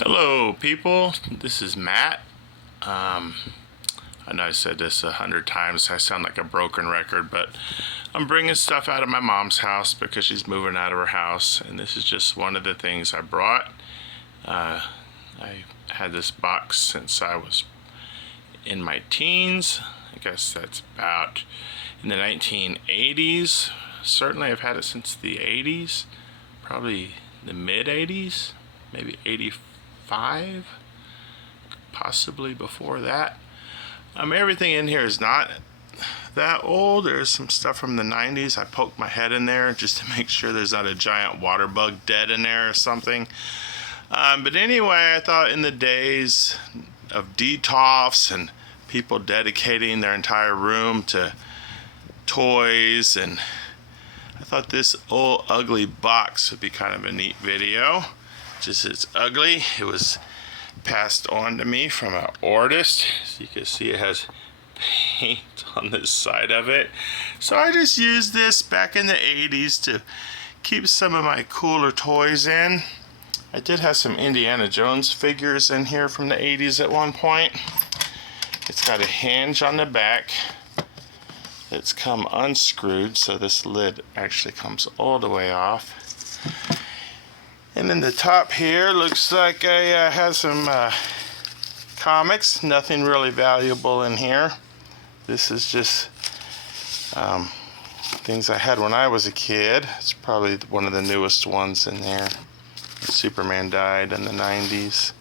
Hello people, this is Matt. I know I said this 100 times, I sound like a broken record, but I'm bringing stuff out of my mom's house because she's moving out of her house, and this is just one of the things I brought. I had this box since I was in my teens. I guess that's about in the 1980s. Certainly I've had it since the 80s, probably the mid 80s, maybe 85, possibly before that. Everything in here is not that old. There's some stuff from the 90s. I poked my head in there just to make sure there's not a giant water bug dead in there or something. But anyway, I thought in the days of DTOFs and people dedicating their entire room to toys, and I thought this old ugly box would be kind of a neat video. Just it's ugly. It was passed on to me from an artist. So you can see it has paint on the side of it. So I just used this back in the 80s to keep some of my cooler toys in. I did have some Indiana Jones figures in here from the 80s at one point. It's got a hinge on the back. It's come unscrewed, so this lid actually comes all the way off. And then the top here looks like I have some comics. Nothing really valuable in here. This is just things I had when I was a kid. It's probably one of the newest ones in there. Superman died in the 90s.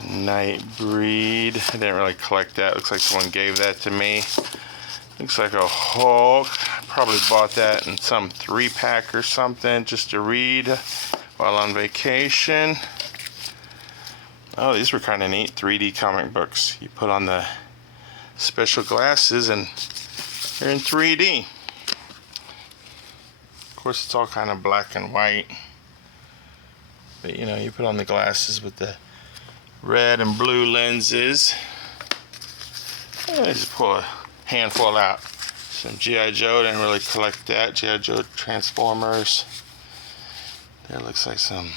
Nightbreed. I didn't really collect that. Looks like someone gave that to me. Looks like a Hulk. Probably bought that in some 3-pack or something just to read while on vacation. Oh, these were kind of neat. 3D comic books. You put on the special glasses and you're in 3D. Of course, it's all kind of black and white. But you know, you put on the glasses with the red and blue lenses. I just pull a handful out. Some G.I. Joe, didn't really collect that. G.I. Joe Transformers. There looks like some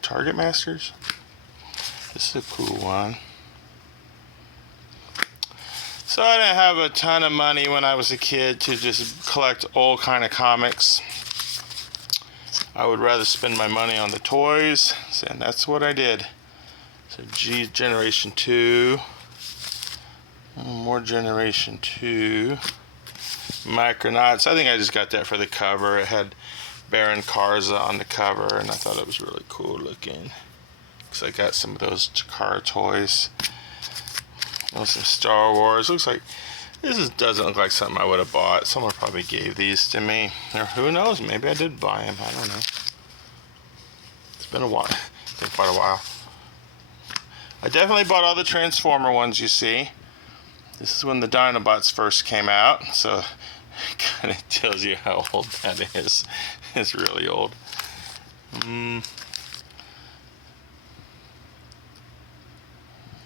Target Masters. This is a cool one. So I didn't have a ton of money when I was a kid to just collect old kind of comics. I would rather spend my money on the toys, and that's what I did. So Generation 2. More Generation 2. Micronauts. I think I just got that for the cover. It had Baron Karza on the cover, and I thought it was really cool looking. Because I got some of those car toys. Some Star Wars. Looks like doesn't look like something I would have bought. Someone probably gave these to me. Or who knows? Maybe I did buy them. I don't know. It's been a while. It's been quite a while. I definitely bought all the Transformer ones you see. This is when the Dinobots first came out, so it kind of tells you how old that is. It's really old. There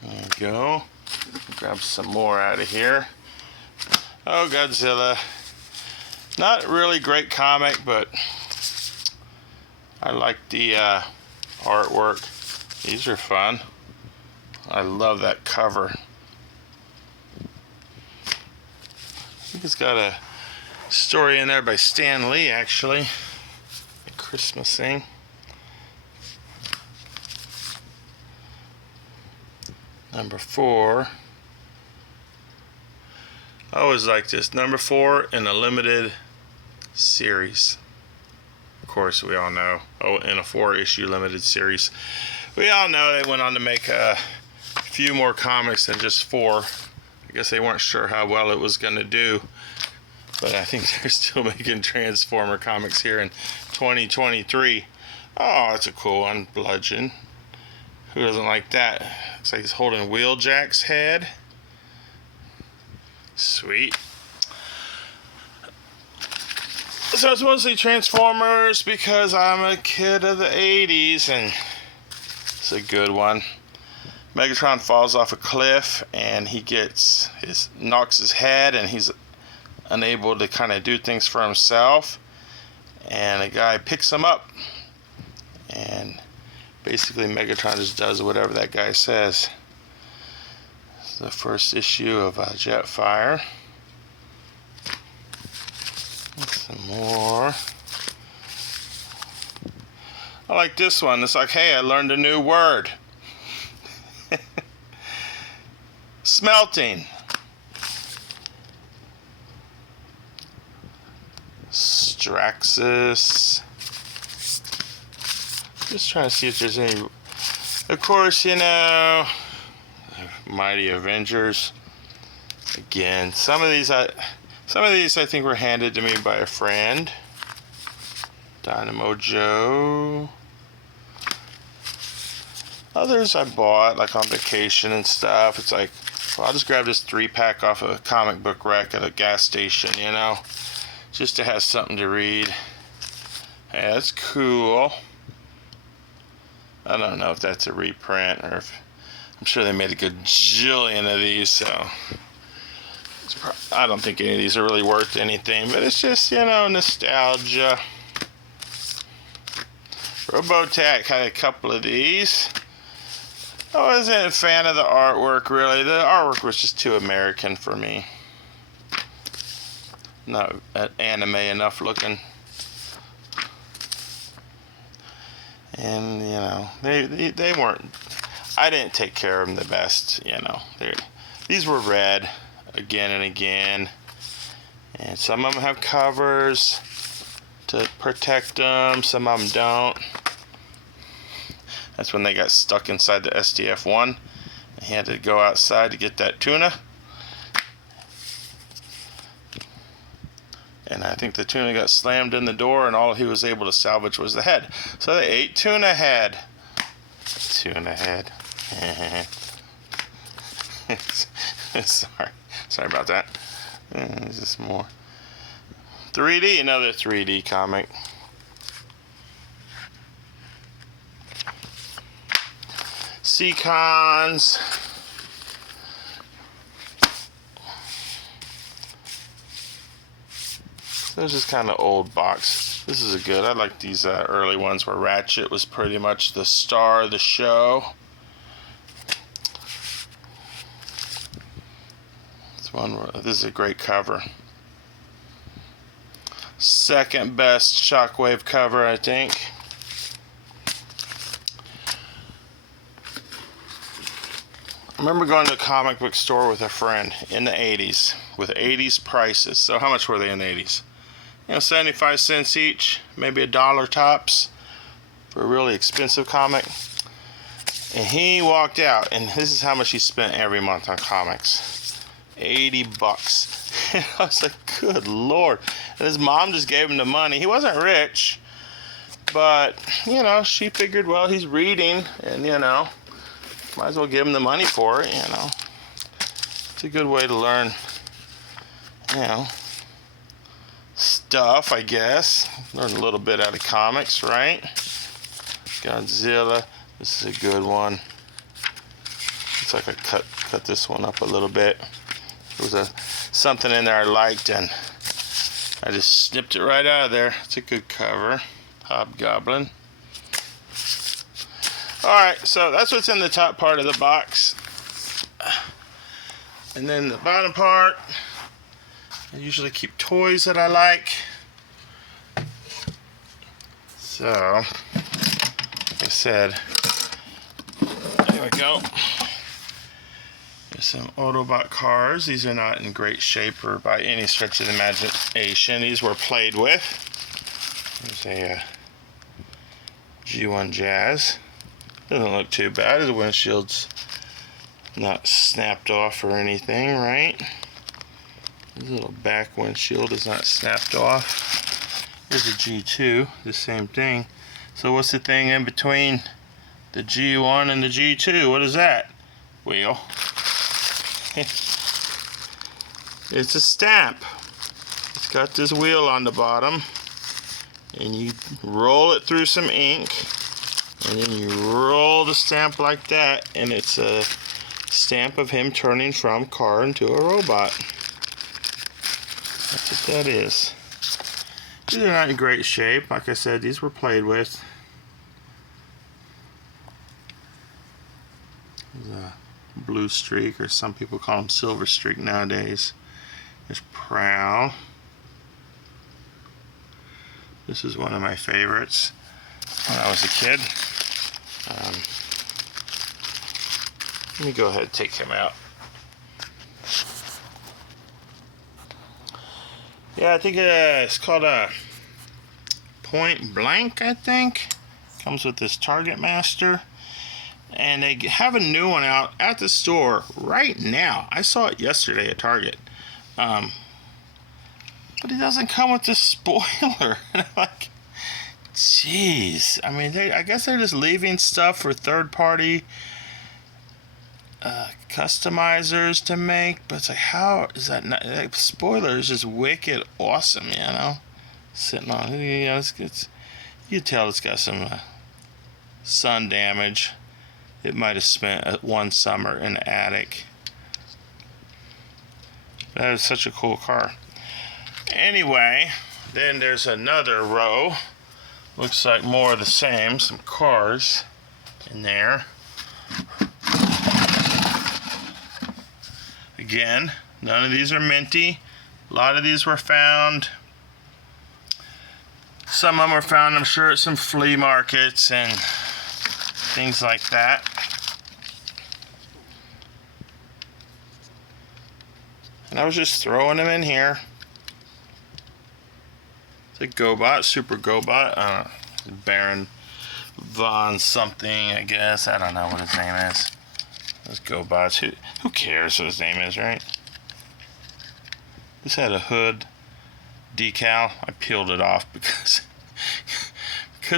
you go. Grab some more out of here. Oh, Godzilla. Not really great comic, but I like the artwork. These are fun. I love that cover. I think it's got a story in there by Stan Lee, actually. A Christmas thing. Number 4. I always like this. Number 4 in a limited series. Of course, we all know. Oh, in a 4-issue limited series. We all know they went on to make a few more comics than just 4. I guess they weren't sure how well it was going to do. But I think they're still making Transformer comics here in 2023. Oh, that's a cool one. Bludgeon. Who doesn't like that? Looks like he's holding Wheeljack's head. Sweet. So it's mostly Transformers because I'm a kid of the 80s, and it's a good one. Megatron falls off a cliff and he knocks his head, and he's unable to kind of do things for himself. and a guy picks them up, and basically Megatron just does whatever that guy says. It's the first issue of Jetfire. Some more. I like this one. It's like, hey, I learned a new word. Smelting. Straxus. Just trying to see if there's any. Of course, you know, Mighty Avengers. Again, some of these I think were handed to me by a friend. Dynamo Joe. Others I bought, like on vacation and stuff. It's like, well, I'll just grab this 3-pack off a comic book rack at a gas station, you know, just to have something to read. Yeah, that's cool. I don't know if that's a reprint or if, I'm sure they made a good jillion of these, so I don't think any of these are really worth anything, but it's just, you know, nostalgia. Robotech had a couple of these. I wasn't a fan of the artwork, really. The artwork was just too American for me. Not anime enough looking. And, you know, they weren't, I didn't take care of them the best, you know. These were red again and again. And some of them have covers to protect them, some of them don't. That's when they got stuck inside the SDF-1. He had to go outside to get that tuna. And I think the tuna got slammed in the door, and all he was able to salvage was the head. So they ate tuna head. Tuna head. Sorry about that. There's just more. 3D, another 3D comic. Seacons. This is kind of old box. This is a good. I like these early ones where Ratchet was pretty much the star of the show. This is a great cover. Second best Shockwave cover, I think. I remember going to a comic book store with a friend in the 80s with 80s prices. So how much were they in the 80s? You know, 75 cents each, maybe $1 tops for a really expensive comic. And he walked out, and this is how much he spent every month on comics. $80. And I was like, good Lord. And his mom just gave him the money. He wasn't rich, but, you know, she figured, well, he's reading, and, you know, might as well give him the money for it, you know. It's a good way to learn, you know, stuff, I guess. Learn a little bit out of comics, right? Godzilla. This is a good one. Looks like I cut this one up a little bit. There was something in there I liked, and I just snipped it right out of there. It's a good cover. Hobgoblin. Alright, so that's what's in the top part of the box. And then the bottom part, I usually keep toys that I like. So, like I said, there we go. There's some Autobot cars. These are not in great shape or by any stretch of the imagination. These were played with. There's a G1 Jazz. Doesn't look too bad. The windshield's not snapped off or anything, right? This little back windshield is not snapped off. Here's a G2, the same thing. So what's the thing in between the G1 and the G2? What is that? Wheel. It's a stamp. It's got this wheel on the bottom, and you roll it through some ink, and then you roll the stamp like that, and it's a stamp of him turning from car into a robot. That's what that is. These are not in great shape. Like I said, these were played with. There's a blue streak, or some people call them silver streak nowadays. There's Prowl. This is one of my favorites when I was a kid. Let me go ahead and take him out. Yeah, I think it's called a Point Blank, I think. Comes with this Target Master. And they have a new one out at the store right now. I saw it yesterday at Target. But it doesn't come with this spoiler. And I'm like, jeez. I mean, I guess they're just leaving stuff for third-party customizers to make. But it's like, how is that not? That spoiler is just wicked awesome, you know? Sitting on it, you know, it's you tell it's got some sun damage. It might have spent one summer in the attic. That is such a cool car. Anyway, then there's another row. Looks like more of the same. Some cars in there. Again, none of these are minty. A lot of these were found. Some of them were found, I'm sure, at some flea markets and things like that. And I was just throwing them in here. It's a GoBot, Super GoBot. Baron Von something, I guess. I don't know what his name is. Those GoBots. Who cares what his name is, right? This had a hood decal. I peeled it off because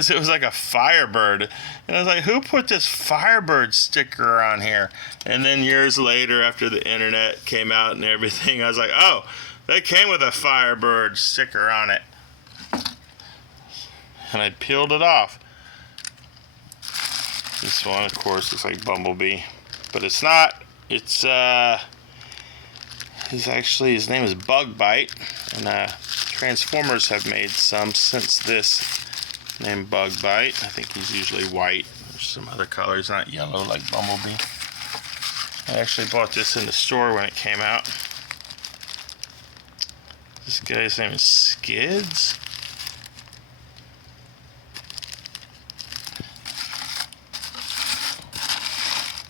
it was like a Firebird. And I was like, who put this Firebird sticker on here? And then years later, after the internet came out and everything, I was like, oh, they came with a Firebird sticker on it. And I peeled it off. This one, of course, looks like Bumblebee. But it's not. It's, his name is Bug Bite. And Transformers have made some since this, named Bug Bite. I think he's usually white. There's some other colors, not yellow like Bumblebee. I actually bought this in the store when it came out. This guy's name is Skids.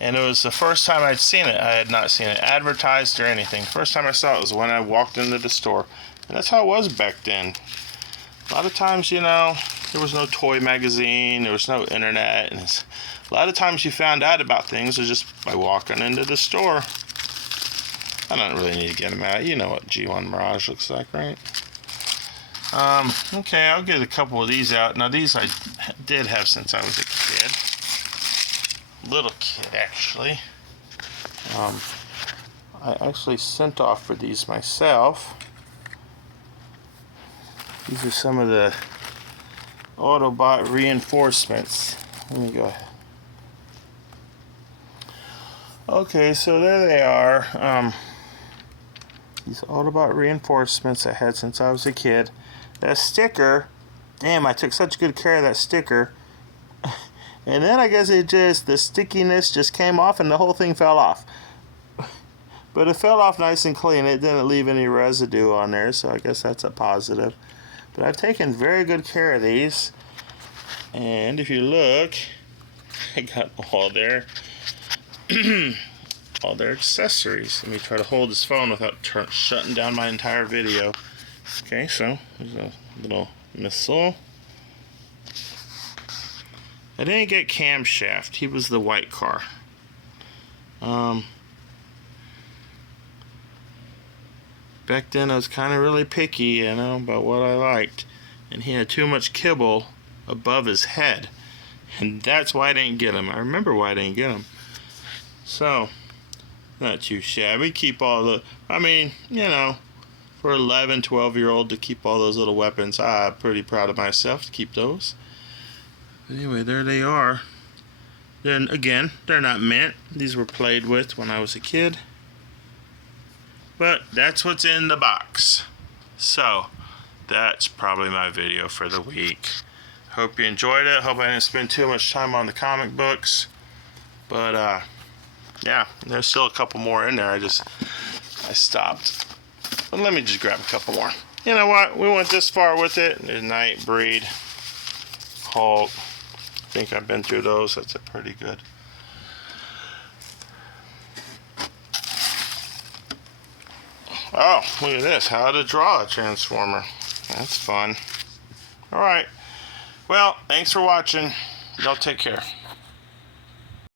And it was the first time I'd seen it. I had not seen it advertised or anything. First time I saw it was when I walked into the store. And that's how it was back then. A lot of times, you know, there was no toy magazine, there was no internet, and a lot of times you found out about things just by walking into the store. I don't really need to get them out. You know what G1 Mirage looks like, right? Okay, I'll get a couple of these out. Now these I did have since I was a kid. Little kid, actually. I actually sent off for these myself. These are some of the Autobot reinforcements. Let me go. Okay, so there they are. These Autobot reinforcements I had since I was a kid. That sticker, damn, I took such good care of that sticker. And then I guess the stickiness just came off and the whole thing fell off. But it fell off nice and clean. It didn't leave any residue on there, so I guess that's a positive. But I've taken very good care of these. And if you look, I got all their all their accessories. Let me try to hold this phone without shutting down my entire video. Okay, so there's a little missile. I didn't get Camshaft. He was the white car. Back then I was kind of really picky, you know, about what I liked. And he had too much kibble above his head. And that's why I didn't get him. I remember why I didn't get him. So, not too shabby. Keep all the, I mean, you know, for 11, 12-year-old to keep all those little weapons, I'm pretty proud of myself to keep those. Anyway, there they are. Then again, they're not mint. These were played with when I was a kid. But that's what's in the box. So, that's probably my video for the week. Hope you enjoyed it. Hope I didn't spend too much time on the comic books. But yeah, there's still a couple more in there. I stopped. But let me just grab a couple more. You know what? We went this far with it. There's Nightbreed, Hulk. I think I've been through those. That's a pretty good. Oh, look at this. How to draw a Transformer. That's fun. Alright. Well, thanks for watching. Y'all take care.